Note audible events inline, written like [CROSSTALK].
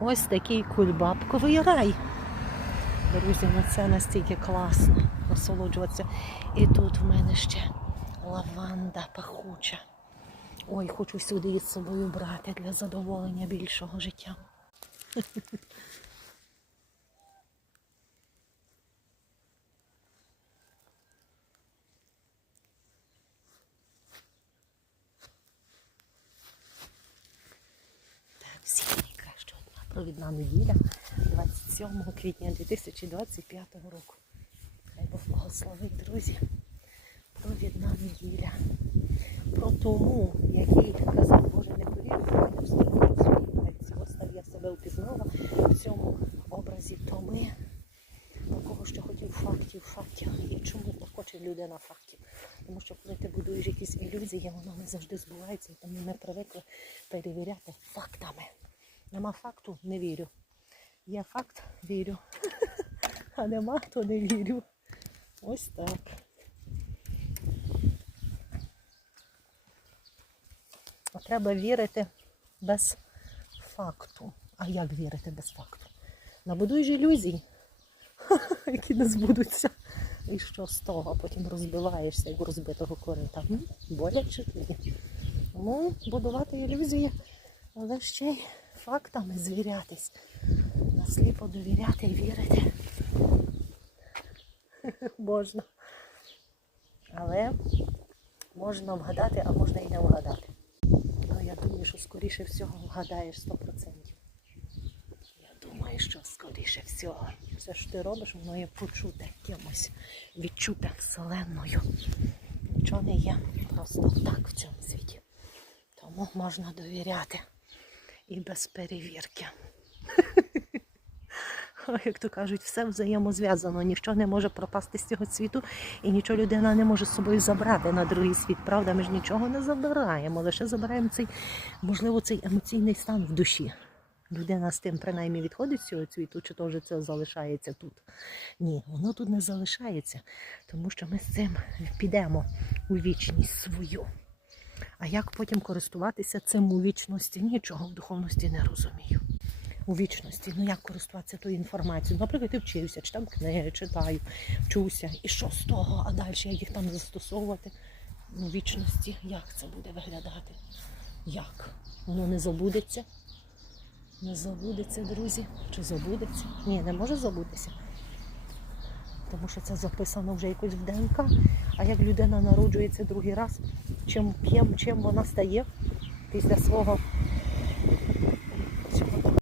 Ось такий кульбабковий рай. Друзі, ну це настільки класно насолоджуватися. І тут в мене ще лаванда пахуча. Ой, хочу сюди із собою брати для задоволення більшого життя. [LAUGHS] Так, дня. Провідна неділя 27 квітня 2025 року. Хай Бог благословить, друзі. Провідна неділя. Про тому, який казав, Боже, не свої Остав я себе впізнала в цьому образі Томи. Про кого що хотів фактів, фактів. І чому хоче людина фактів? Тому що коли ти будуєш якісь ілюзії, воно не завжди збувається, і тому ми привикли перевіряти фактами. Нема факту, не вірю. Є факт, вірю. [LAUGHS] А нема, то не вірю. Ось так. Треба вірити без факту. А як вірити без факту? Набудуєш ілюзій, [LAUGHS] які не збудуться. І що з того? Потім розбиваєшся, як розбитого корита. Боляче тобі. Тому будувати ілюзії, але ще й фактами звірятись. Насліпо довіряти і вірити. [LAUGHS] Можна. Але можна вгадати, а можна і не вгадати. Ну, я думаю, що скоріше всього вгадаєш 100%. Я думаю, що скоріше всього. Все, що ти робиш, воно є почуте кимось, відчуте вселенною. Нічого не є просто так в цьому світі. Тому можна довіряти і без перевірки. [LAUGHS] Як то кажуть, все взаємозв'язано, ніщо не може пропасти з цього світу, і нічого людина не може з собою забрати на другий світ. Правда, ми ж нічого не забираємо, лише забираємо цей, можливо, цей емоційний стан в душі. Людина з тим принаймні відходить з цього світу, чи вже це залишається тут. Ні, воно тут не залишається, тому що ми з цим підемо у вічність свою. А як потім користуватися цим у вічності? Нічого в духовності не розумію. У вічності, ну як користуватися тою інформацією? Наприклад, я вчився, чи там книги, читаю, вчуся. І що з того? А далі як їх там застосовувати? У вічності як це буде виглядати? Як? Воно не забудеться? Не забудеться, друзі. Чи забудеться? Ні, не може забутися. Тому що це записано вже якось в ДНК. А як людина народжується другий раз, чим ким, чим вона стає після свого